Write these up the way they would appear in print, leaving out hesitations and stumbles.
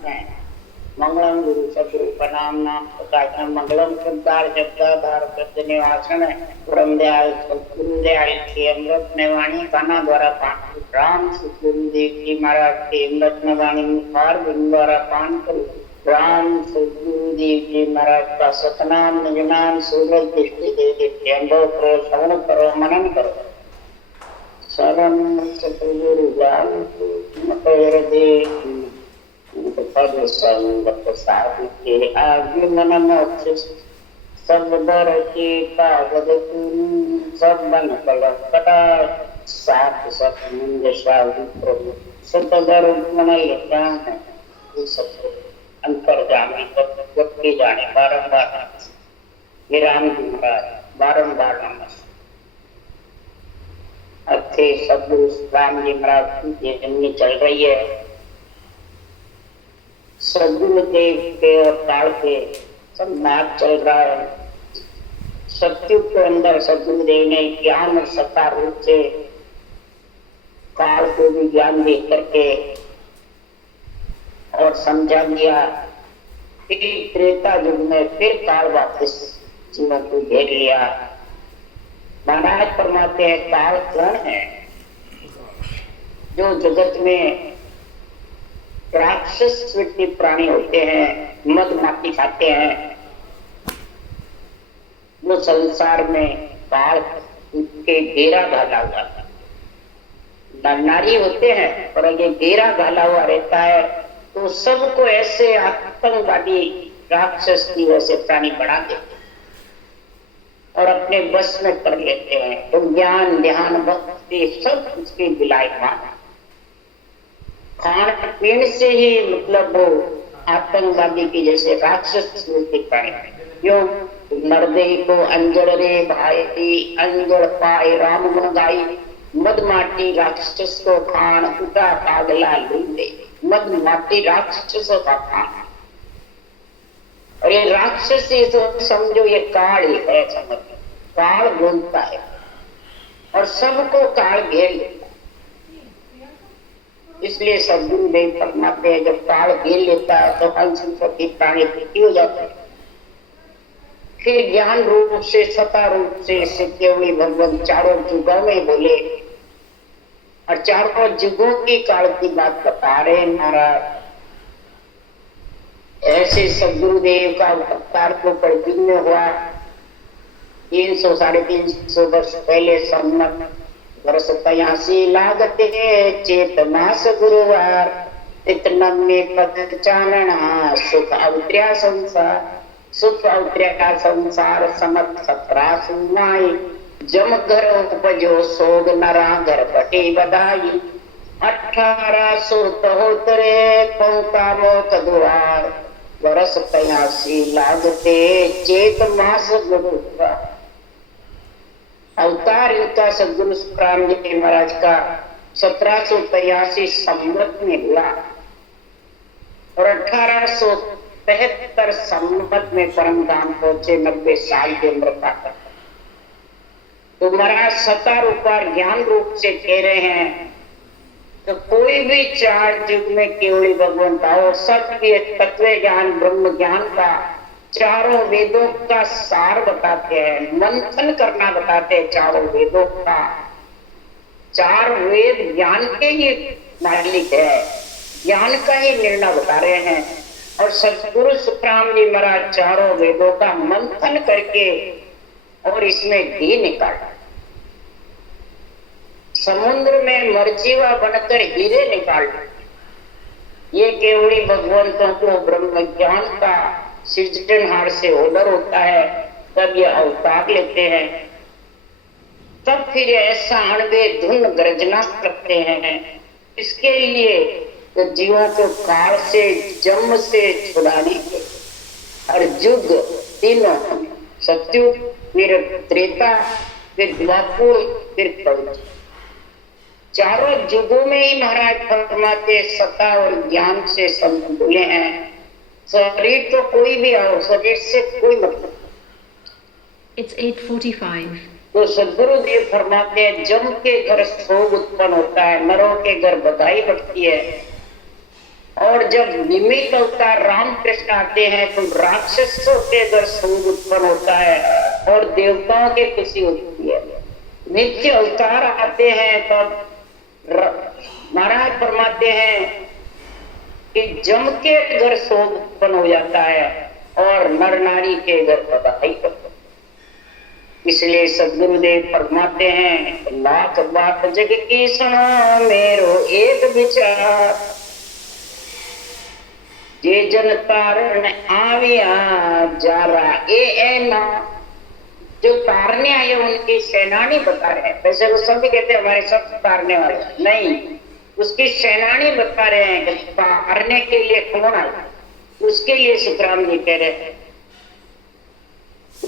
मंगलम गुरु सद्गुरु प्रणाम नाम प्रकाशन मंगलम शब्दार शब्दाधार सत्य निवासन परम दयाल सद्गुरु दयाल की अमृत वाणी काना द्वारा पाठ राम सद्गुरु देव जी महाराज के अमृत वाणी मुखार द्वारा पान करो। राम सद्गुरु देव जी महाराज का सतनाम निज नाम सूरज दृष्टि दे अनुभव करो, श्रवण करो, मनन करो। शरण सतगुरु ज्ञान मकर दे पद संगत साधु के आगे मन मोक्ष सब दर के कागद सब बन कलक कटा सात सतमुंज साधु प्रभु सतदर मन ज्ञान है अंतर्जामी गति जाने बारंबार ये राम जी महाराज बारंबार नमस्कार। अच्छे सदगुरु राम जी महाराज की जन्मी चल रही है। सदगुरु देव के और काल के सब नाच चल रहा है। सत्युग के अंदर सदगुरु देव ने ज्ञान और सत्ता रूप से काल को भी ज्ञान दे करके और समझा दिया। फिर त्रेता युग में फिर काल वापस जीवन को घेर लिया। महाराज फरमाते हैं काल कौन है? जो जगत में राक्षस वृत्ति प्राणी होते हैं, मद माटी खाते हैं, जो संसार में काल के घेरा घाला हुआ था। नारी होते हैं पर ये घेरा घाला हुआ रहता है तो सबको ऐसे आतंकवादी राक्षस की वैसे प्राणी बना देते और अपने बस में कर लेते हैं। तो ज्ञान ध्यान भक्ति सब उसके विलायमान। खान पीन से ही मतलब वो आतंकवादी की जैसे राक्षस प्राणी क्यों मर्दे को अंजड़ रे भाई अंजड़ पाए राम गुण गाई मद माटी राक्षस को खान उठा पागला लूटे। मद माटी राक्षसों का खान और ये राक्षसी तो समझो ये काल ही है। समझ काल बोलता है और सबको काल घेर लेता है। इसलिए सद्गुरु देव फरमाते हैं जब काल घेर लेता है तो हंस की प्राणी दुखी हो जाते हैं। फिर ज्ञान रूप से सता रूप से केवली भगवान चारों युगों में बोले और चारों युगों की काल की बात बता रहे महाराज। ऐसे सदगुरुदेव का अवतार को परिधि में हुआ 300 साढ़े 300 वर्ष पहले सम्मत वर्ष 83 लागते चेत मास गुरुवार इतना में पद चानना सुख अवत्र्या संसार सुख अवत्र्या का संसार समत 17 सुनाई जम घर उपजो सोग नरा घर पटे बधाई 1873 पहुंचा मोक द्वार वर्ष 83 लागते चेत मास गुरु का अवतार इनका सदगुरु सुखराम जी महाराज का 1783 संवत में हुआ और 1873 संवत में परम धाम पहुंचे 90 साल की उम्र पाकर। तो महाराज सत्ता रूप और ज्ञान रूप से कह रहे हैं तो कोई भी 4 युग में केवली भगवंत और सत्य तत्व ज्ञान ब्रह्म ज्ञान का चारों वेदों का सार बताते हैं, मंथन करना बताते हैं। चारों वेदों का 4 वेद ज्ञान के ही मालिक है, ज्ञान का ही निर्णय बता रहे हैं। और सतगुरु सुखराम जी महाराज चारों वेदों का मंथन करके और इसमें घी निकाला। समुद्र में मरजीवा बनकर हीरे निकाल। ये केवली भगवंतों को ब्रह्म ज्ञान का सृजनहार से ऑर्डर होता है तब ये अवतार लेते हैं। तब फिर ऐसा अणवे धुन गर्जना करते हैं। इसके लिए तो जीवों को काल से जन्म से छुड़ाने के और युग तीनों सत्युग फिर त्रेता फिर द्वापर फिर कलयुग चारों युगों में ही महाराज फरमाते सत्ता और ज्ञान से संत बोले हैं। शरीर तो कोई भी आओ, शरीर से कोई मतलब। It's 8:45. तो सदगुरु देव फरमाते हैं जम के घर शोक उत्पन्न होता है, नरों के घर बधाई बढ़ती है। और जब निमित्त अवतार राम कृष्ण आते हैं तो राक्षसों के घर शोक उत्पन्न होता है और देवताओं की खुशी होती है। नित्य अवतार आते हैं तब महाराज फरमाते हैं कि जम के घर शोक उत्पन्न हो जाता है और नर नारी के घर बधाई करते हैं। इसलिए सदगुरुदेव फरमाते हैं, लाख बात जग की सुनो मेरो एक विचार, जे जन तारण आविया जारा ए ना। जो तारने आए उनकी सेनानी बता रहे हैं। वैसे वो सभी कहते हैं हमारे सब तारने वाले, नहीं, उसकी सेनानी बता रहे हैं कि तारने के लिए कौन आया। उसके लिए सुखराम जी कह रहे हैं,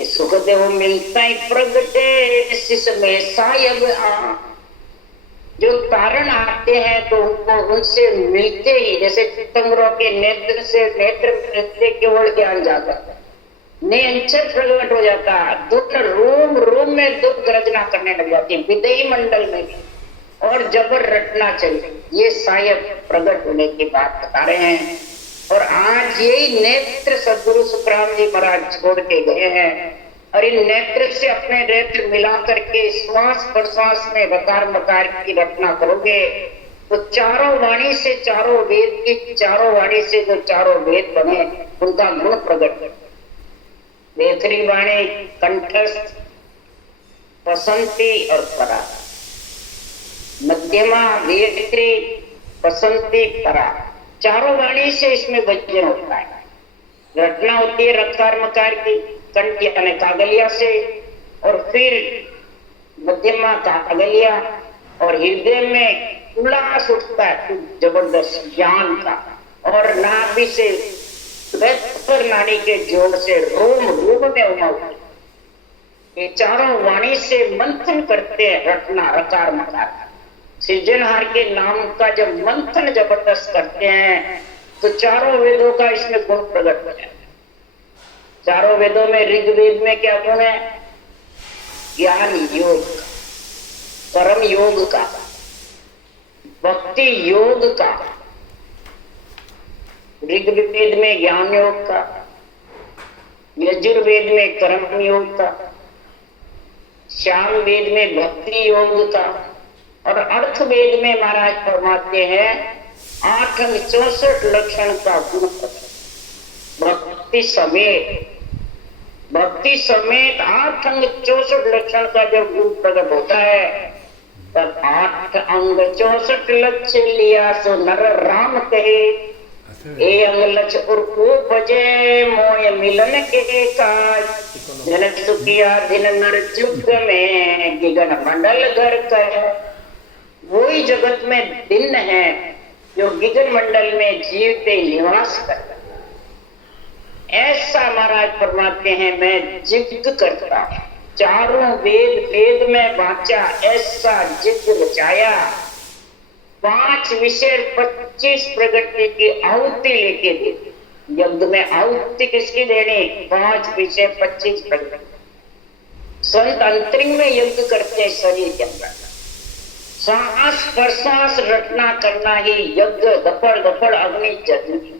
सुखदेव मिलता ही प्रगटे में सायब आ। जो तारण आते हैं तो उनसे मिलते ही, जैसे तीर्थंकरों के नेत्र से नेत्र मिलते केवल ज्ञान जाता है, नेंचर प्रकट हो जाता, दुख रोम रोम में दुख गर्जना करने लग जाती है, विदयी मंडल में भी, और जबर रटना चाहिए। ये शायद प्रकट होने की बात बता रहे हैं। और आज यही नेत्र सदगुरु सुखराम जी महाराज छोड़ के गए हैं, और इन नेत्र से अपने नेत्र मिला करके श्वास प्रश्वास में वकार मकार की रचना करोगे तो चारों वाणी से चारों वेद की, चारों वाणी से जो चारों वेद बने उनका गुण प्रकट कर। वेखरी वाणी कंठस्थ, बसंती और परा, मध्यमा वेखरी, बसंती, परा, चारों वाणी से इसमें व्यंजन होता है। रचना होती है रकार मकार की, कंठ यानी कागलिया से, और फिर मध्यमा कागलिया, और हृदय में उल्लास उठता है जबरदस्त ज्ञान का, और नाभि से बृहस्पति नाड़ी के जोड़ से रोम रूप में उमा उठती। ये चारों वाणी से मंथन करते हैं रटना रकार मकार। सृजनहार के नाम का जब मंथन जबरदस्त करते हैं तो चारों वेदों का इसमें गुण प्रकट हो जाता है। चारों वेदों में ऋग्वेद में क्या गुण है? ज्ञान योग, कर्म योग का, भक्ति योग का, ऋग्वेद में ज्ञान योग का, यजुर्वेद में कर्म योग का, सामवेद में भक्ति योग का, और अर्थवेद में महाराज फरमाते हैं 8 अंग 64 लक्षण का गुण भक्ति समेत। भक्ति समेत 8 अंग 64 लक्षण का जब गुण प्रकट होता है तब 8 अंग 64 लक्ष्य लिया सो नर राम कहे, ए अंग लक्ष्य और को बजे मोय मिलन के काज, जनक सुखिया दिन नर जुग में गिगन मंडल घर कहे। वही जगत में दिन है जो गिगन मंडल में जीव पे निवास करता है। ऐसा महाराज फरमाते हैं, मैं जिग करता हूं, चारों वेद वेद में बांचा, ऐसा जिग रचाया। 5 विषय 25 प्रगति की आहुति लेके दे। यज्ञ में आहुति किसकी देनी? 5 विषय 25 प्रगति। संत अंतरिंग में यज्ञ करते हैं शरीर के अंदर। सांस प्रश्वास रटना करना ही यज्ञ। दपड़ दपड़ अग्नि जलनी,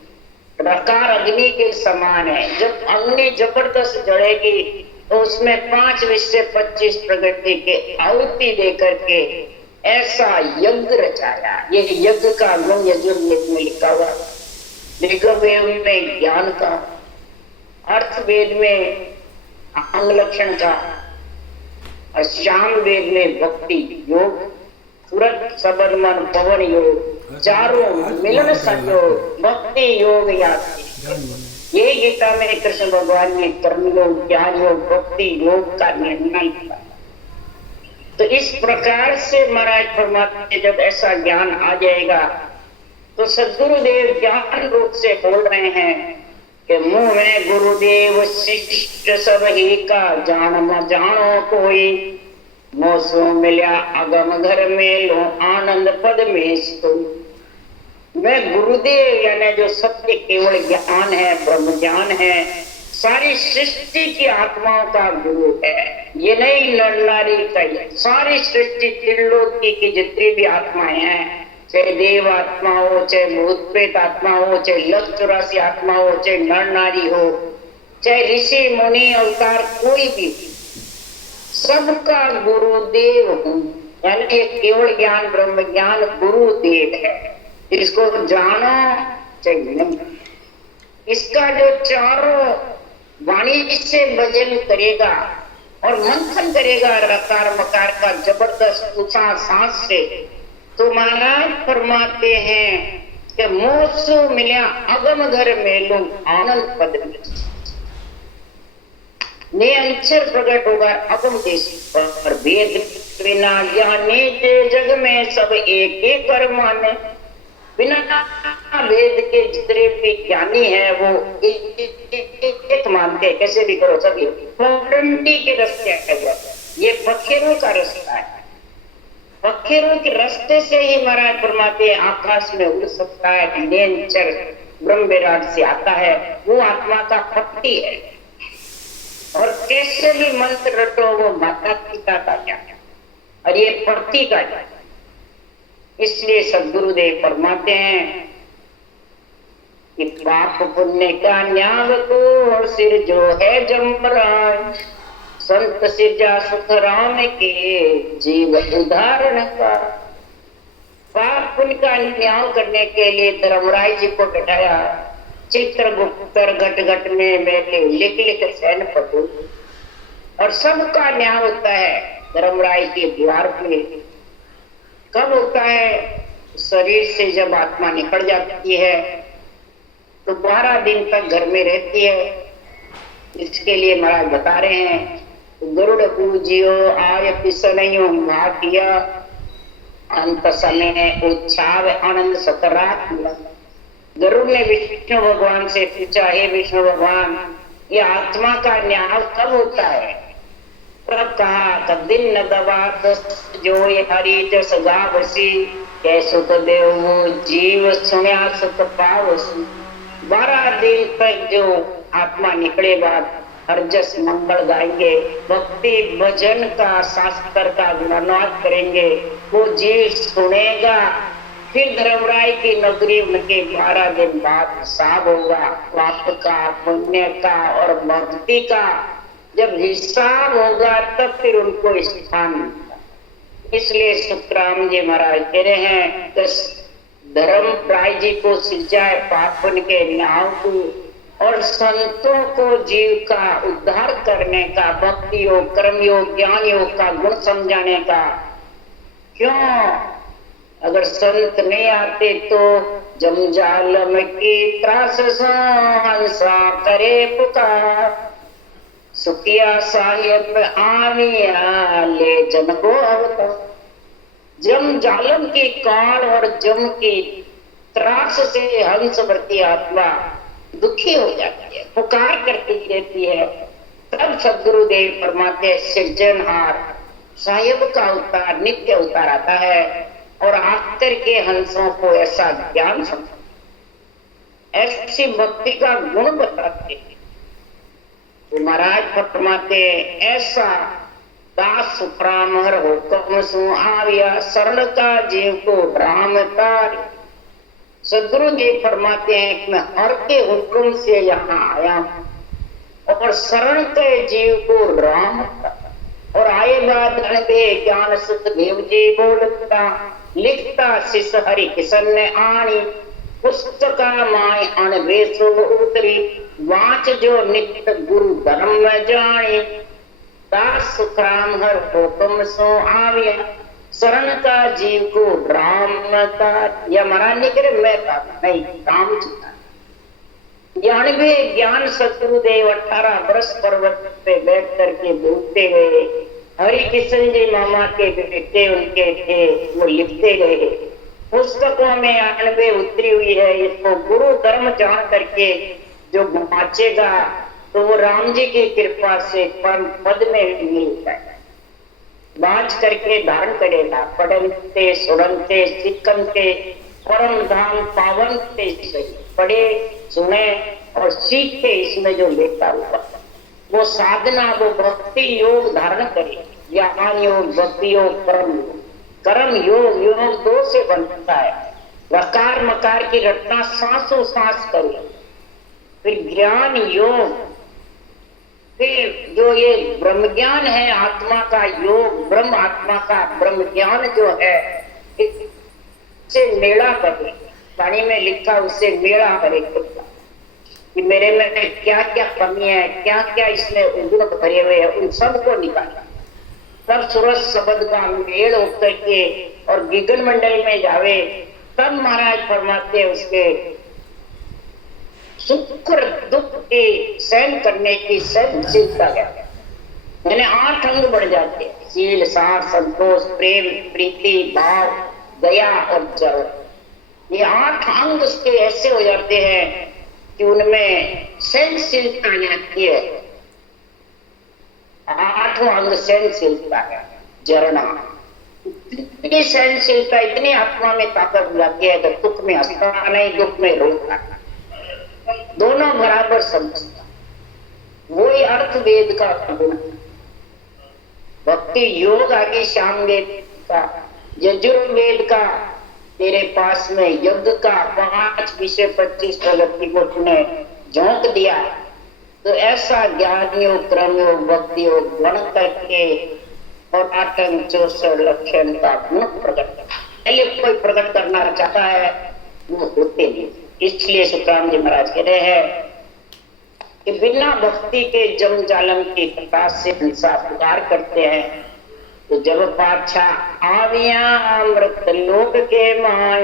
प्रकार अग्नि के समान है। जब अग्नि जबरदस्त जड़ेगी तो उसमें 5 विषय 25 प्रगति के आहुति दे करके ऐसा यज्ञ रचाया। ये यज्ञ का गुण यजुर्वेद में लिखा हुआ, ऋग्वेद में ज्ञान का, अर्थवेद में अंग लक्षण का, और सामवेद में भक्ति योग, सूरत सबद मन पवन योग, चारों मिलन संयोग, भक्ति योग याद। ये गीता में कृष्ण भगवान ने कर्म योग, ज्ञान योग, भक्ति योग का निर्णय किया। तो इस प्रकार से महाराज फरमाते जब ऐसा ज्ञान आ जाएगा तो सदगुरुदेव ज्ञान रूप से बोल रहे हैं कि मुंह में गुरुदेव शिष्य सब ही का, जान न जानो कोई, मोसो मिल्या अगम घर में लो आनंद पद में सो। मैं गुरुदेव यानी जो सत्य केवल ज्ञान है, ब्रह्म ज्ञान है, सारी सृष्टि की आत्माओं का गुरु है। ये नहीं नर नारी का, सारी सृष्टि त्रिलोकी की जितनी भी आत्माएं हैं चाहे देव आत्मा हो, चाहे भूत प्रेत आत्मा हो, चाहे 1,84 आत्मा हो, चाहे नर नारी हो, चाहे ऋषि मुनि अवतार कोई भी, सबका गुरुदेव हूँ। यानी केवल ज्ञान ब्रह्म ज्ञान गुरुदेव है, इसको जानो चाहिए नहीं। इसका जो चारों वाणी से भजन करेगा और मंथन करेगा रकार मकार का जबरदस्त ऊंचा सांस से, तो महाराज फरमाते हैं कि मोसो मिल्या अगम घर मेलू आनंद पद ने अंचर प्रकट होगा अगम देश पर। वेद बिना ज्ञाने ते जग में सब एक ही कर्म माने। बिना वेद के जितने भी ज्ञानी है वो एक मानते हैं, कैसे भी करो सभी डंडी के रास्ते है। ये पखेरों का रास्ता है, पखेरों के रास्ते से ही महाराज फरमाते आकाश में उड़ सकता है, नेंचर ब्रह्म विराट से आता है, वो आत्मा का पत्ती है। और कैसे भी मंत्र रटो वो माता पिता का क्या, और ये पत्ती का क्या। इसलिए सदगुरुदेव फरमाते हैं कि पाप पुण्य का न्याग को और सिर जो है जमराज, संत सिरजा सुख राम के जीव उदाहरण का। पाप पुण्य का न्याय करने के लिए धर्मराय जी को बैठाया, चित्रगुप्त घट घट में बैठे लिख लिख सैन पटू, और सबका न्याय होता है धर्मराय के द्वार पे। कब होता है? शरीर से जब आत्मा निकल जाती है तो 12 दिन तक घर में रहती है। इसके लिए महाराज बता रहे हैं, गरुड़ पूजियो आय पिसनयो भाटिया, अंत समय उत्साह आनंद सतरा किया। गरुड़ ने विष्णु भगवान से पूछा, हे विष्णु भगवान, ये आत्मा का न्याय कब होता है? तब कहा, दिन न दबा जो ये हरि जस गावसी, कै सुख देव जीव सुन्या सुख पावसी। 12 दिन तक जो आत्मा निकले बाद हरजस मंगल गाएंगे, भक्ति भजन का शास्त्र का गुणगान करेंगे, वो जीव सुनेगा। फिर धर्मराय की नगरी उनके 12 दिन बाद हिसाब होगा, पाप का पुण्य का और भक्ति का। जब हिसाब होगा तब फिर उनको स्थान मिलता। इसलिए सुखराम जी महाराज कह रहे हैं कि धर्मराय जी को सिंचाए पाप पुण्य के न्याय को और संतों को जीव का उद्धार करने का, भक्ति योग कर्म योग ज्ञान योग का गुण समझाने का। क्यों? अगर संत नहीं आते तो जमजालम की त्रास हंसा करे पुकार, सुखिया साहिब आविया ले जन को अवतार। जम जालम की काल और जम की त्रास से हंस भरती आत्मा दुखी हो जाती है, पुकार करती रहती है। तब सदगुरुदेव फरमाते सृजनहार साहिब का अवतार नित्य अवतार आता है और आकर के हंसों को ऐसा ज्ञान समझाते, ऐसी भक्ति का गुण बताते हैं। तो महाराज फरमाते ऐसा दास सुखरामहर हुक्म सु आविया, शरण का जीव को राम तार। सदगुरु जी फरमाते हैं कि मैं हर के हुक्म से यहाँ आया हूँ और शरण के जीव को राम तार। और आए बाद ज्ञान सुख देव जी बोलता, लिखता शिष हरि किशन ने आनी, पुस्तका माय अनवेशो उतरी, वाच जो नित्य गुरु धर्म में जानी। दास सुखराम हर हुक्म सो आविया, शरण का जीव को राम का। यह महाराज ने करे मैं था नहीं, राम जी था। ज्ञान भी ज्ञान सतगुरुदेव 18 वर्ष पर्वत पे बैठ करके बोलते गए। हरि किशन जी मामा के बेटे उनके थे, वो लिखते गए। पुस्तकों में 98 उतरी हुई है। इसको गुरु धर्म जान करके जो बाँचेगा तो वो राम जी की कृपा से परम पद में मिलता है, बाँच करके धारण करेगा। पढ़नते सुनते सीखनते परम धाम पावनते, पढ़े सुने और सीखे, इसमें जो लेता हुआ वो साधना वो भक्ति योग धारण करे, ज्ञान योग भक्ति योग परम योग। कर्म योग, योग दो से बनता है। वकार मकार की रटना सांसों सांस करो। फिर ज्ञान योग, फिर जो ये ब्रह्म ज्ञान है आत्मा का योग, ब्रह्म आत्मा का ब्रह्म ज्ञान जो है इससे मेला करे। वाणी में लिखा उससे मेला करे कि मेरे में क्या क्या कमी है, क्या क्या इसमें गुण भरे हुए हैं, उन सबको निकाला। तब सूरज शब्द का मेल होकर के और गिगन मंडल में जावे, तब महाराज फरमाते उसके सुख और दुख के सहन करने की सहनशीलता है। मैंने 8 अंग बढ़ जाते हैं, शील, सार, संतोष, प्रेम, प्रीति, भाव, दया और जल। ये 8 अंग उसके ऐसे हो जाते हैं कि उनमें सहनशीलता आ जाती है। 8वां अंग सहनशीलता है, जरना। इतनी सहनशीलता, इतनी आत्मा में ताकत हो जाती है कि दुख में हंसता नहीं, दुख में रोता, दोनों बराबर समझता। वही अर्थ वेद का गुण। भक्ति योग आगे श्याम वेद का, यजुर्वेद का तेरे पास में यज्ञ का 5 विषय 25 प्रगति को तूने झोंक दिया। तो ऐसा ज्ञान योग, क्रम योग, भक्ति योग गण करके और 64 लक्षण का गुण प्रकट कर। पहले कोई प्रकट करना चाहता है वो होते नहीं। इसलिए सुखराम जी महाराज कह रहे हैं कि बिना भक्ति के जम जालम की प्रकाश से हिंसा पुकार करते हैं। तो जब पाछा आविया अमृत लोक के माय,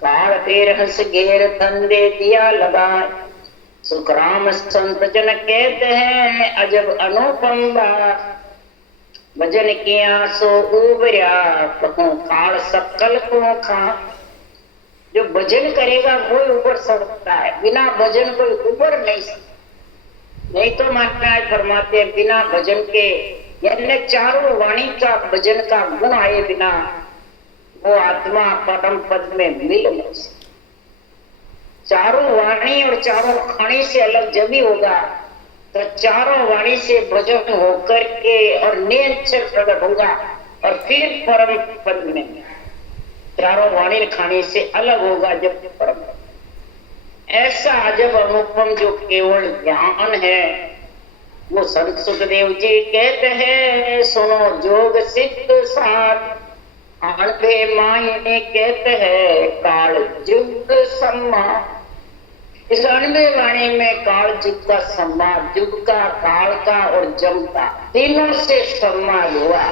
काल पेर हंस घेर धंधे दिया लगाए। सुखराम संत जन कहते हैं अजब अनुपम बात, भजन किया सो उबर्या कहूं काल सकल को खा। जो भजन करेगा वो उबर सकता है, बिना भजन कोई उबर नहीं सकता। नहीं तो महाराज फरमाते हैं बिना भजन के, यानी चारों वाणी का भजन का गुण आए बिना वो आत्मा परम पद में मिल नहीं सकती। चारों वाणी और चारों खाणी से अलग जब भी होगा तो चारों वाणी से भजन होकर के और निरंतर प्रकट होगा और फिर परम पद में। चारों वाणी खाने से अलग होगा जब परम। ऐसा अजब अनुपम जो केवल ज्ञान है वो संत सुखदेव जी कहते हैं सुनो जोग सिद्ध साध, अनबे मायने कहते हैं काल युग सम्मा। इस अनबे वाणी में काल युग का सम्मा, युग का, काल का और जम का तीनों से सम्मान हुआ।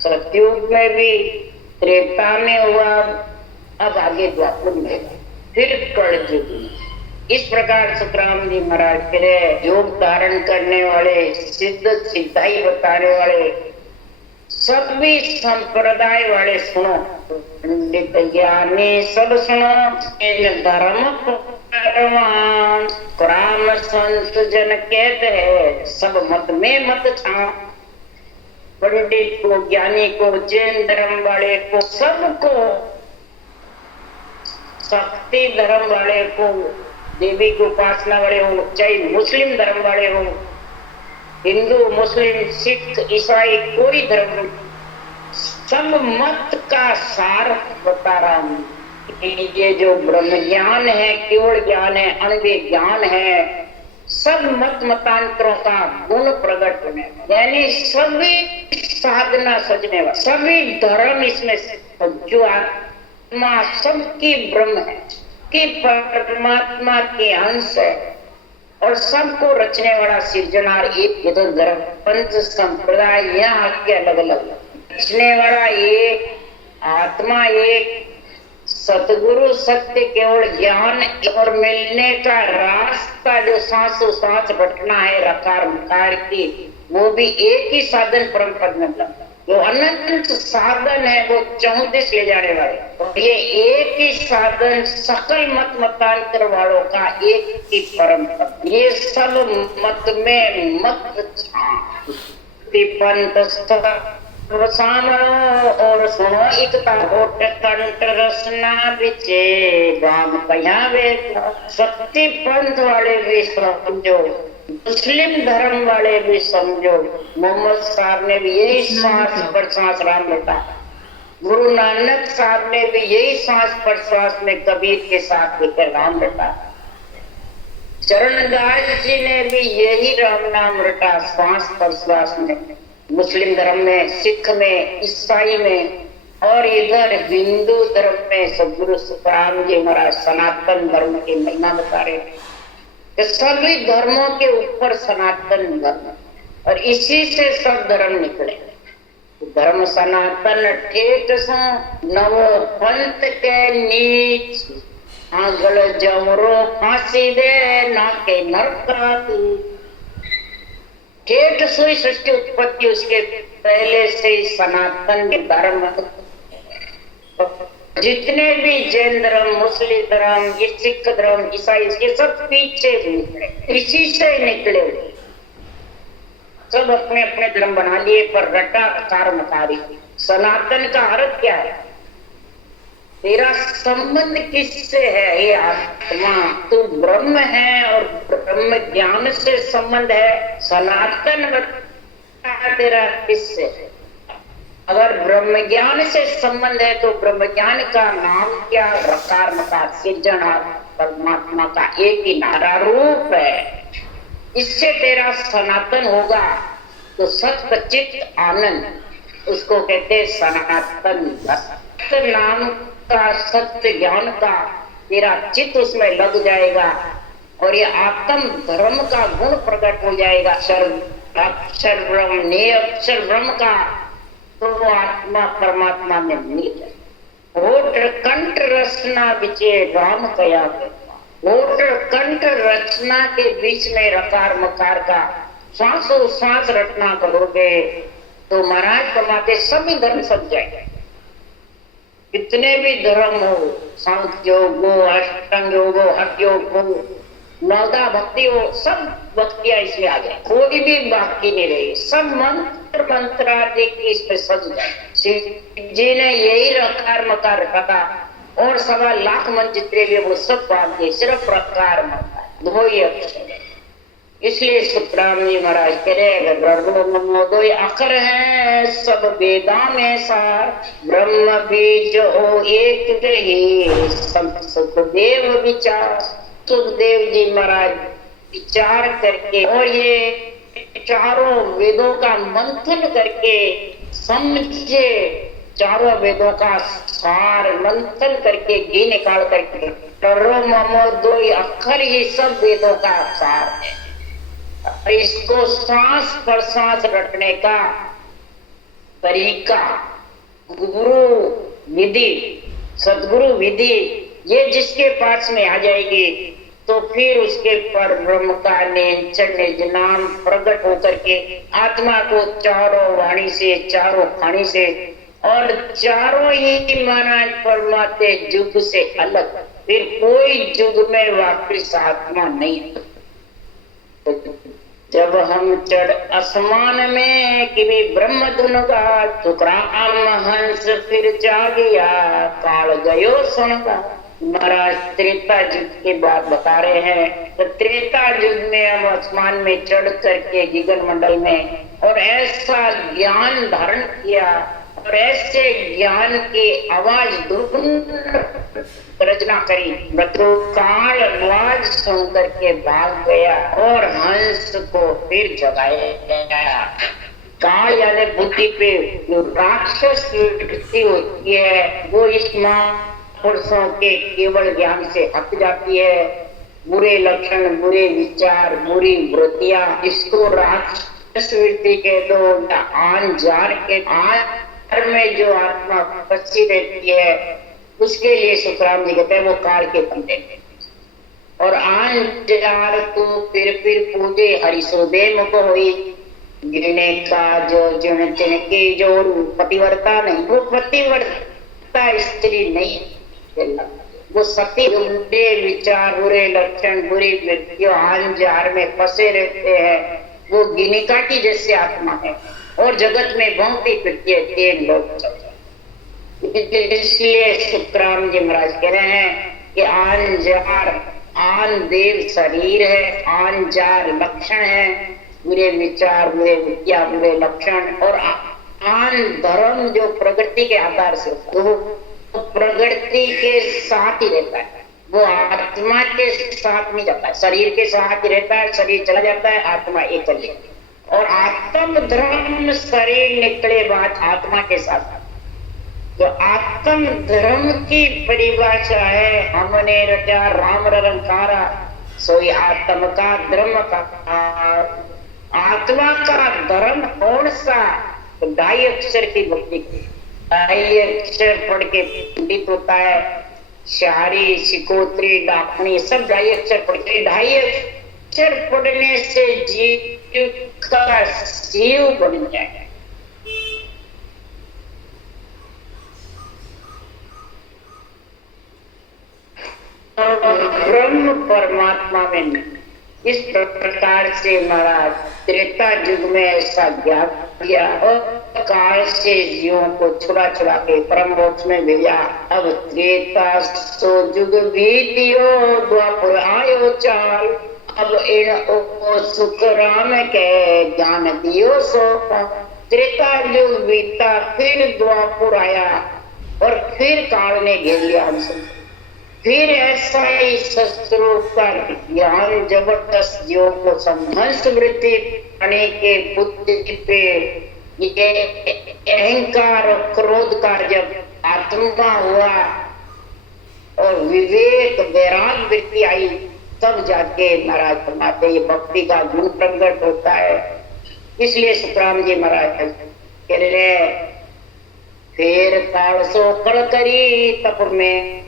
सतयुग में भी, त्रेता में हुआ, अब आगे द्वापर में, फिर कलयुग में। इस प्रकार सुखराम जी महाराज करे योग धारण करने वाले, सिद्ध सिद्धाई बताने वाले सभी संप्रदाय वाले सुनो, पंडित ज्ञानी सब सुनो, इन धर्म परमान राम संत जन कहते हैं सब मत में मत छा। पंडित को, ज्ञानी को, जैन धर्म वाले को, सबको, शक्ति धर्म वाले को, देवी की उपासना वाले हो, चाहे मुस्लिम धर्म वाले हो, हिंदू, मुस्लिम, सिख, ईसाई, कोई धर्म, सब मत का सार बता रहा हूं। ये जो ब्रह्म ज्ञान है, केवल ज्ञान है, अनवे ज्ञान है, सब मत मतांतरों का गुण प्रकट होने, यानी सभी साधना सजने वाला, सभी धर्म इसमें जो आत्मा सबकी ब्रह्म है, कि परमात्मा के अंश है और सबको रचने वाला सिर्जनार एक। ये तो धर्म पंच संप्रदाय यहाँ के अलग अलग, रचने वाला एक, आत्मा एक, सतगुरु सत्य केवल ज्ञान और मिलने का रास्ता जो सांसों सांस भटकना है रकार मकार की, वो भी एक ही साधन परम पद में मिला। जो अनंत साधन है वो 34 ले जाने वाले, तो ये एक ही साधन सकल मत मतांतर वालों का एक ही परम पद। ये सब मत में मत पंथ सामरो और सुनो एकता होट कंठ रसना बिचे बाम कहावे। शक्ति पंथ वाले भी समझो, मुस्लिम धर्म वाले भी समझो, मोहम्मद साहब ने भी यही सांस पर सांस राम बेटा गुरु नानक साहब ने भी यही सांस प्रश्वास में कबीर के साथ लेकर राम रटा। चरणदास जी ने भी यही राम नाम रटा सांस प्रश्वास में। मुस्लिम धर्म में, सिख में, ईसाई में और इधर हिंदू धर्म में सदगुरु सुखराम जी महाराज सनातन धर्म की महिमा बता रहे हैं। सभी धर्मों के ऊपर सनातन धर्म, और इसी से सब धर्म निकले। धर्म सनातन ठेठ सो नवो पंथ के नीच, आंगल जमरो फांसी दे ना के नरका। ठेठ सोई सृष्टि उत्पत्ति उसके पहले से ही सनातन के धर्म। जितने भी जैन धर्म, मुस्लिम धर्म, ये सिख धर्म, ईसाई, ये सब पीछे निकले, इसी से निकले। सब अपने अपने धर्म बना लिए, पर रटा आकार मकारी। सनातन का अर्थ क्या है? तेरा संबंध किससे है? ये आत्मा, तू ब्रह्म है और ब्रह्म ज्ञान से संबंध है। सनातन तेरा किससे है? अगर ब्रह्म ज्ञान से संबंध है तो ब्रह्म ज्ञान का नाम क्या? रकार मकार सृजनहार परमात्मा का एक ही नारा रूप है। इससे तेरा सनातन होगा तो सत्य चित्त आनंद, उसको कहते सनातन। सत्य नाम का, सत्य ज्ञान का तेरा चित्त उसमें लग जाएगा और ये आत्म धर्म का गुण प्रकट हो जाएगा। अक्षर ब्रह्म, ने अक्षर ब्रह्म का तो वो आत्मा परमात्मा में मिल जाए। होठ कंठ रचना बिचे राम कया, होठ कंठ रचना के बीच में रकार मकार का श्वासों श्वास रचना करोगे तो महाराज परमात्मा सभी धर्म सब जाएंगे। कितने भी धर्म हो, सांख्य योग हो, अष्टांग योग हो, हठ योग हो, नवदा भक्ति हो, सब भक्तियां इसमें आ जाए, कोई भी बाकी नहीं रही। सब मंत्र मंत्रादि की इसमें सज जाए। शिव जी ने यही रकार मकार रखा और 1.25 लाख मन जितने भी वो सब बात दिए, सिर्फ रकार मकार, दो ही अक्षर। इसलिए सुखराम जी महाराज कह रहे दो अक्षर है सब वेदा में सार, ब्रह्म बीज हो एक ही सुखदेव विचार। सुखदेव जी महाराज विचार करके और ये चारों वेदों का मंथन करके समझे, चारों वेदों का सार मंथन करके घी निकाल करके टर्रो ममो दो अक्षर ही सब वेदों का सार है। इसको सांस पर सांस रटने का तरीका, गुरु विधि, सदगुरु विधि, ये जिसके पास में आ जाएगी तो फिर उसके पर ब्रह्म का निज नाम प्रकट होकर के आत्मा को चारों वाणी से, चारों खानी से और चारों ही महाराज परमात्मा युग से अलग, फिर कोई युग में वापिस आत्मा नहीं। जब हम चढ़ आसमान में कि भी ब्रह्म धुन का सुखराम हंस फिर जागिया, काल गयो सुनगा। महाराज त्रेता युग की बात बता रहे हैं। तो त्रेता युग में हम आसमान में चढ़ करके गगन मंडल में और ऐसा ज्ञान धारण किया और ऐसे ज्ञान की आवाज दुर्गुण रचना करी, मृत्यु काल आवाज सुन करके भाग गया और हंस को फिर जगाया। काल यानी बुद्धि पे जो राक्षस वृत्ति होती है वो इस पुरुषों के केवल ज्ञान से हट जाती है। बुरे लक्षण, बुरे विचार, बुरी वृत्तियां, इसको राक्षस वृत्ति के दो। आन जार के आन में जो आत्मा फंसी रहती है उसके लिए सुखराम जी कहते हैं वो काल के बंदे। और आन जार तो फिर पूजे हरिशोदे मुख हुई, गिरने का जो जिन तिनके जो पतिव्रता नहीं, वो पतिव्रता स्त्री नहीं, वो सती उल्टे विचार, बुरे लक्षण, बुरी वृत्तियों आंजार में फंसे रहते हैं, वो गिनिका की जैसे आत्मा है और जगत में भौंकती फिरती है 3 लोग। इसलिए सुखराम जी महाराज कह रहे हैं कि आंजार, आन देव शरीर है, आंजार लक्षण है, बुरे विचार, बुरे विद्या, बुरे लक्षण और धर्म जो प्रगति के आधार से होता है, वो प्रगति के साथ ही रहता है, वो आत्मा के साथ नहीं जाता है। शरीर के साथ ही रहता है, शरीर चला जाता है, आत्मा एक कर लेती है। और आत्म धर्म शरीर निकले बाद आत्मा के साथ। तो आत्म धर्म की परिभाषा है, हमने रचा राम रंकारा सोई आत्म का धर्म का। आत्मा का धर्म कौन सा? तो ढाई अक्षर की भक्ति। ढाई अक्षर पढ़ के पंडित होता है, शारी शिकोत्री डाकनी सब ढाई अक्षर पढ़ के। ढाई अक्षर पढ़ने से जीव का शिव बन जाए। ब्रह्म परमात्मा में नहीं। इस प्रकार से महाराज त्रेता युग में ऐसा ज्ञान किया और काल से जीवों को छुड़ा छुड़ा के परम मोक्ष में भेजा। अब त्रेता सो युग बीतियो द्वापर आयो चाल। अब इन सुख राम के ज्ञान दियो सो। त्रेता युग बीता, फिर द्वापर आया और फिर काल ने घेर लिया हमसे। फिर ऐसा ही शस्त्रों का ज्ञान जबरदस्त जीवों को संहर्ष वृत्ति आने के बुद्धि पे ये अहंकार और क्रोध का जब आत्मा हुआ और विवेक वैराग वृत्ति आई, तब जाके महाराज फरमाते ये भक्ति का गुण प्रकट होता है। इसलिए सुखराम जी महाराज कह रहे फिर काल सो कड़ करी तप में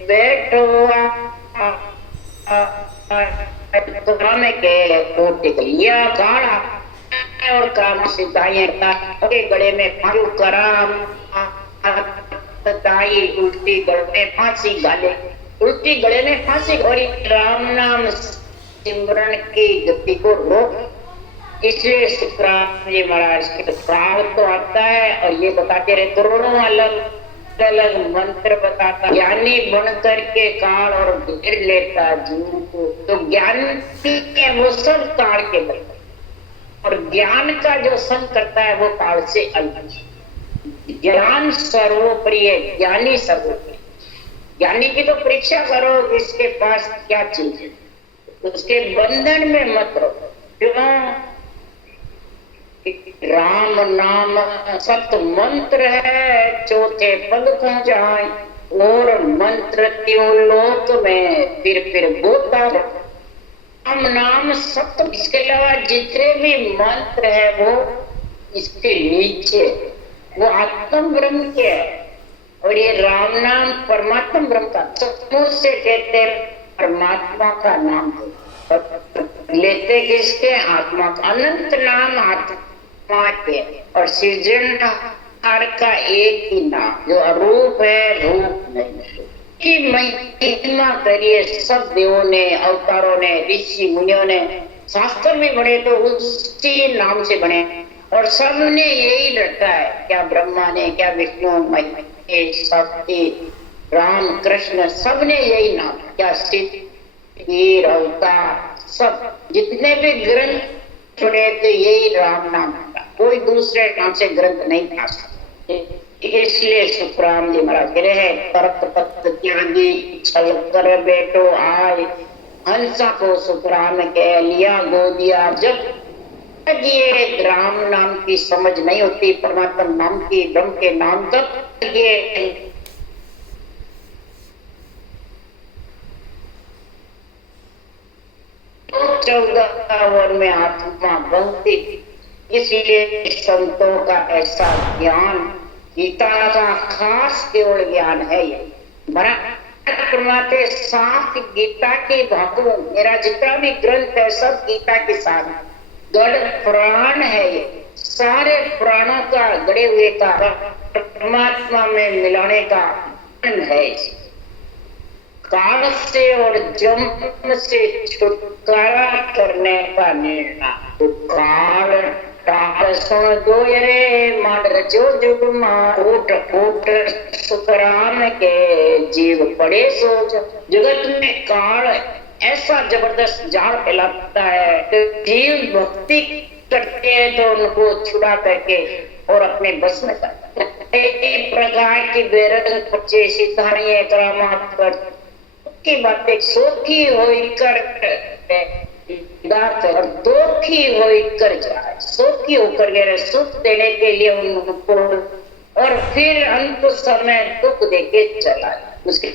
बैठो के कोटिक लिया गाड़ा और काम सिद्धाई के गले में फांसी कराम उल्टी गले में फांसी गाले। उल्टी गले में फांसी और राम नाम सिमरन की गति को रोक। इसलिए सुखराम जी महाराज के काल तो आता है और ये बताते रहे करोड़ों अलग अलग मंत्र बताता। ज्ञानी बन करके काल और घेर लेता जीव को। तो ज्ञान वो सब काल के बल और ज्ञान का जो संग करता है वो काल से अलग। ज्ञान सर्वोपरि है, ज्ञानी सर्वोपरि। ज्ञानी की तो परीक्षा करो इसके पास क्या चीज है, उसके बंधन में मत रहो। क्यों? राम नाम सत मंत्र है, चौथे पद को जाए और मंत्र त्यों लोक में फिर बोता। राम नाम सत्य, इसके अलावा जितने भी मंत्र है वो इसके नीचे, वो आत्म ब्रह्म के है। और ये राम नाम परमात्मा ब्रह्म का सचमुच से कहते परमात्मा का नाम लेते किसके? आत्मा का। अनंत नाम आत्मा के और सृजनहार का एक ही नाम जो अरूप है, रूप नहीं। की महिमा करिए सब देवों ने, अवतारों ने, ऋषि मुनियों ने। शास्त्र में बने तो उसी नाम से बने और सबने यही रखा है। क्या ब्रह्मा ने, क्या विष्णु, महेश, शक्ति, राम, कृष्ण, सबने यही नाम। क्या सिद्ध अवतार, सब जितने भी ग्रंथ सुने थे यही राम नाम था, कोई दूसरे नाम से ग्रंथ नहीं था। इसलिए सुखराम जी महाराज कह रहे हैं तर्क तत्व त्यागी छल कर बेटो आए। हंसा को सुखराम कह लिया गोदिया। जब ये राम नाम की समझ नहीं होती, परमात्मा नाम की, ब्रह्म के नाम, तब ये तो 14 वन में आत्मा बनती। इसलिए संतों का ऐसा ज्ञान, गीता का खास केवल ज्ञान है ये। फरमाते सात गीता के भागों, मेरा जितना भी ग्रंथ है सब गीता के साथ गढ़ प्राण है ये। सारे प्राणों का गड़े हुए का परमात्मा में मिलाने का है। काल से और जन्म से छुटकारा करने का निर्णय। तो काल सुन दो रे मार जो जुग कोट कोट सुखराम के जीव पड़े सोच। जगत में काल ऐसा जबरदस्त जाल फैलाता है कि जीव भक्ति करते हैं तो उनको छुड़ा करके और अपने बस में करते हैं। एक प्रकार की बेरंग बच्चे सिद्धार्य करामात कर की बातें सोखी होकर और दोखी होकर जाए, सोखी होकर गए सुख देने के लिए उनको और फिर अंत समय दुख देके चला जाए, उसके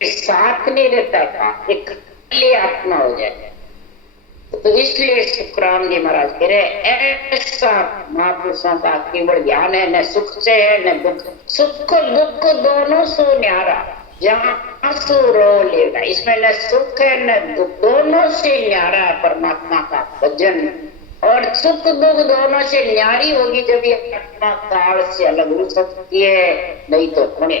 साथ नहीं रहता था, एक लिए आत्मा हो जाए। तो इसलिए सुखराम जी महाराज कह रहे ऐसा महापुरुषों का केवल ज्ञान है, न सुख से है न दुख, सुख दुख दोनों सो न्यारा, जहाँ सो रो लेगा, इसमें न सुख है न दुख, दोनों से न्यारा है परमात्मा का भजन। और सुख दुख दोनों से न्यारी होगी जब ये आत्मा काल से अलग हो सकती है, नहीं तो होने।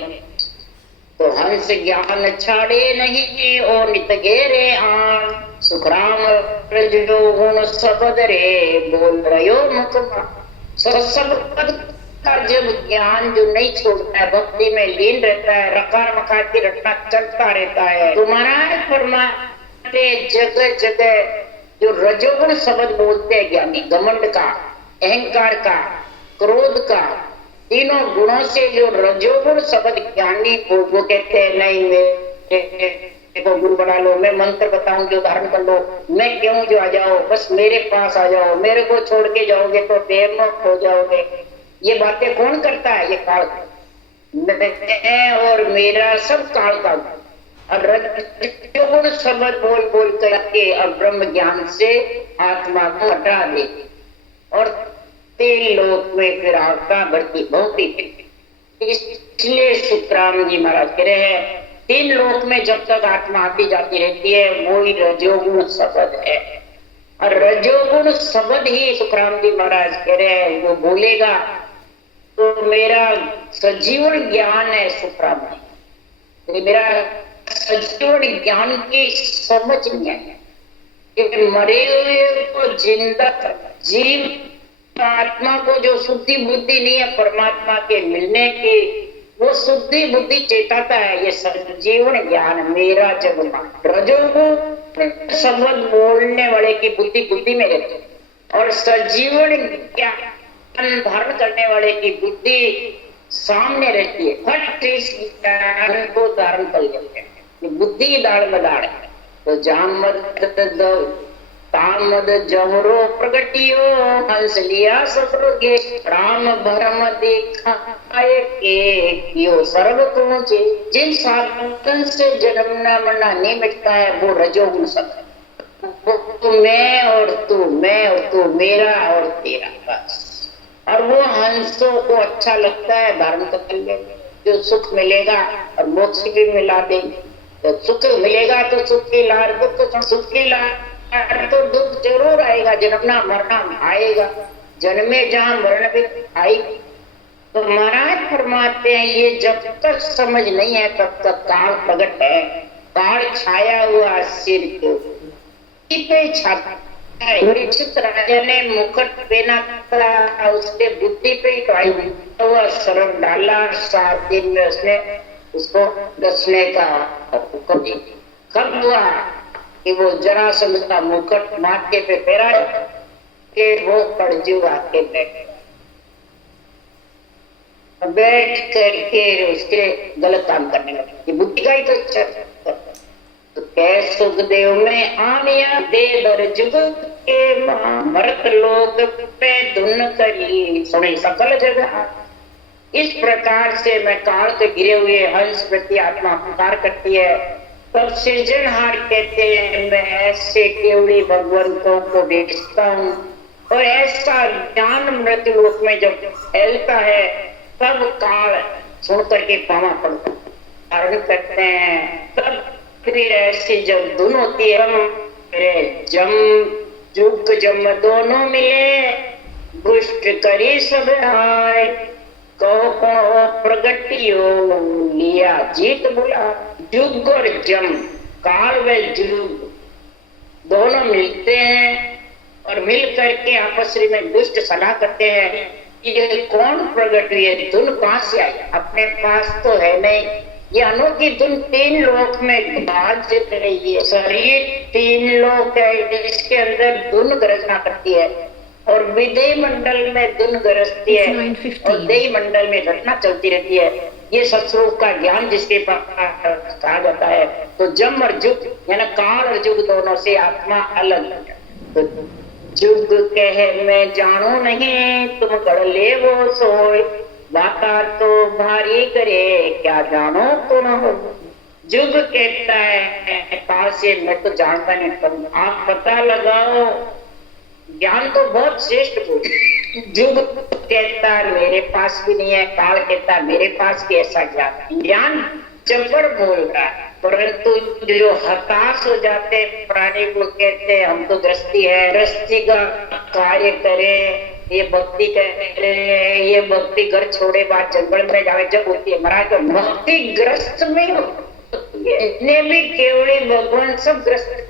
तो हंस ज्ञान छाड़े नहीं ओ नित घेरे आन, सुखराम जो गुण सबद रे बोल रयो मुखमा। सबद का जब ज्ञान जो नहीं छोड़ता है, भक्ति में लीन रहता है, रकार मकार की रटना चलता रहता है, तुम्हारा परमात्मा जगह जगह जो रजोगुण शब्द बोलते हैं ज्ञानी, घमंड का, अहंकार का, क्रोध का, तीनों गुणों से जो रजोगुण शब्द ज्ञानी वो कहते हैं नहीं मैं गुरु बना लो, मैं मंत्र बताऊं जो धारण कर लो, मैं क्यों जो आ जाओ, बस मेरे पास आ जाओ, मेरे को छोड़ के जाओगे तो बेमौत हो जाओगे। ये बातें कौन करता है? ये काल मैं और मेरा सब काल का। और रजोगुण शब्द बोल बोल करके अब ब्रह्म ज्ञान से आत्मा को हटा दे और तीन लोक में फिर आत्मा बढ़ती भौतिक। इसलिए सुखराम जी महाराज कह रहे हैं तीन लोक में जब तक आत्मा आती जाती रहती है वही रजोगुण शब्द है। और रजोगुण शब्द ही सुखराम जी महाराज कह रहे हैं वो बोलेगा तो मेरा सजीवन ज्ञान है सुखराम जी, मेरा सजीवन ज्ञान की समझ नहीं है कि मरे हुए को जिंदा कर, जीव आत्मा को जो शुद्धि बुद्धि नहीं है परमात्मा के मिलने की, वो शुद्धि बुद्धि चेताता है। ये सजीवन ज्ञान मेरा जगमा। रजोगुण शब्द बोलने वाले की बुद्धि बुद्धि में रहती है और सजीवन ज्ञान धारण करने वाले की बुद्धि सामने रहती है, फट इस ज्ञान को धारण कर लेते हैं। बुद्धि दाड़ में दाड़ है तो जामद तामद जमरो प्रगटियो हंस लिया सफरोगे, राम भरम दिखाए के कियो सर्व पहुंचे। जिन साधन से जन्म न मरना नहीं मिटता है वो रजोगुण शब्द, वो मैं और तू, मैं और तू, मेरा और तेरा, बस। और वो हंसों को अच्छा लगता है धारण कर ले, जो सुख मिलेगा और मोक्ष भी मिला देंगे। तो सुख मिलेगा तो सुख की लार, दुख तो सुख की लार तो दुख जरूर आएगा, जन्मना मरना आएगा, जन्मे जहां मरण भी आएगी। तो महाराज फरमाते हैं ये जब तक समझ नहीं है तब तक काल प्रगट है, काल छाया हुआ सिर पे छाता है। परीक्षित राजा ने मुकुट पहना था, उसके बुद्धि पे हुआ शरण डाला, 7 दिन में उसने उसको दसने का हुक्म दिया। कब हुआ कि वो जरासंध का मुकुट माथे पे पहरा के वो पड़जू आके बैठ करके उसके गलत काम करने लगे। बुद्धि का ही तो कह सुखदेव में आमिया दे दर जुग के मरत लोग पे धुन करी सुने सकल जगह। इस प्रकार से मैं काल के गिरे हुए हंस प्रति आत्मा पुकार करती है, तब सृजनहार कहते हैं मैं ऐसे केवली भगवंतों को देखता हूँ। और ऐसा ज्ञान मृत्युलोक में जब फैलता है तब काल सुन करके पावा पड़ता धारण करते हैं। तब फिर ऐसी जब धुन होती है, जम जुग जम दोनों मिले दुष्ट करी सब हाय, कहो कहो प्रगटियो लिया जीत बुला। जुग और जम, काल व जुग दोनों मिलते हैं और मिल करके आपस में दुष्ट सलाह करते हैं ये कौन प्रकट हुई है, धुन कहां से आई, अपने पास तो है नहीं। ये अनोखी धुन 3 लोक में बाज रही है। शरीर 3 लोक है, इसके अंदर धुन गर्जना करती है। और विदेह मंडल में दिन गृहस्थी है It's 9:15. और देह मंडल में घटना चलती रहती है। ये सत्स्वरूप का ज्ञान जिसके पास कहा जाता है। तो जम और जुग यानी काल और जुग दोनों से आत्मा अलग है। तो जुग कहे मैं जानो नहीं तुम गढ़ ले वो सोए, वाता तो भारी करे क्या जानो तुम हो। जुग कहता है पास ये मैं तो जानता नहीं, तुम आप पता लगाओ। ज्ञान तो बहुत श्रेष्ठ बोल। जुग कहता मेरे पास भी नहीं है, काल कहता मेरे पास भी ऐसा ज्ञान जबर बोल रहा है। परंतु जो हताश हो जाते प्राणी को कहते हैं हम तो गृहस्थी है, गृहस्थी का कार्य करें, ये भक्ति करे, ये भक्ति घर छोड़े बाद जंगल में जावे जब होती है महाराज। तो भक्ति ग्रस्त में इतने भी केवली भगवान सब ग्रस्त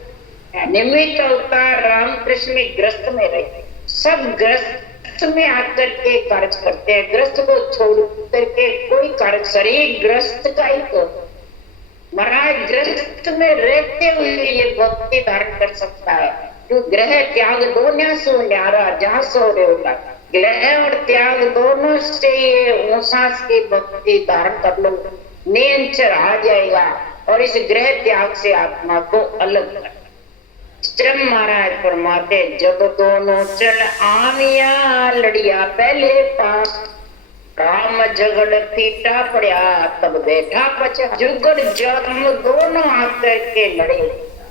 निमित्त अवतार रामकृष्ण में ग्रस्त में रहे, सब ग्रस्त में आकर के कार्य करते हैं। ग्रस्त को छोड़ करके कोई कार्य शरीर ग्रस्त का ही तो महाराज ग्रस्त में रहते हुए ये भक्ति धारण कर सकता है। जो ग्रह त्याग दोनों सो न्यारा जहाँ सो रहे होगा, ग्रह और त्याग दोनों से ये ऊंसास की भक्ति धारण कर लो, नियंत्रण आ जाएगा और इस ग्रह त्याग से आत्मा को अलग कर। चम महाराज फरमाते जब दोनों चल आमिया लड़िया पहले पास, राम झगड़ फीटा पड़ा तब बैठा पचा। जुगड़ जन्म दोनों आकर के लड़े,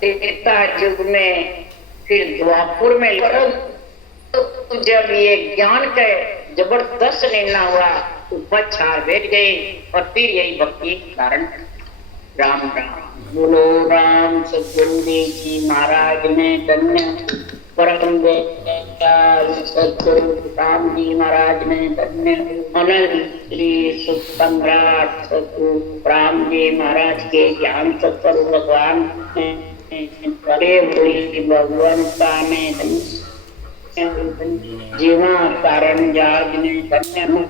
त्रेता युग में फिर द्वापुर में लड़ो। तो जब ये ज्ञान का जबरदस्त निर्णय हुआ तो पछाड़ बैठ गए और फिर यही भक्ति कारण। राम राम बोलो राम सतगुरु देव जी महाराज ने धन्य, परम सतगुरु राम जी महाराज ने धन्य, अनंत श्री सुख सम्राट सतगुरु राम जी महाराज के ज्ञान सत्संग भगवान करे हुई भगवंता में जीवा कारण जाग ने धन्य।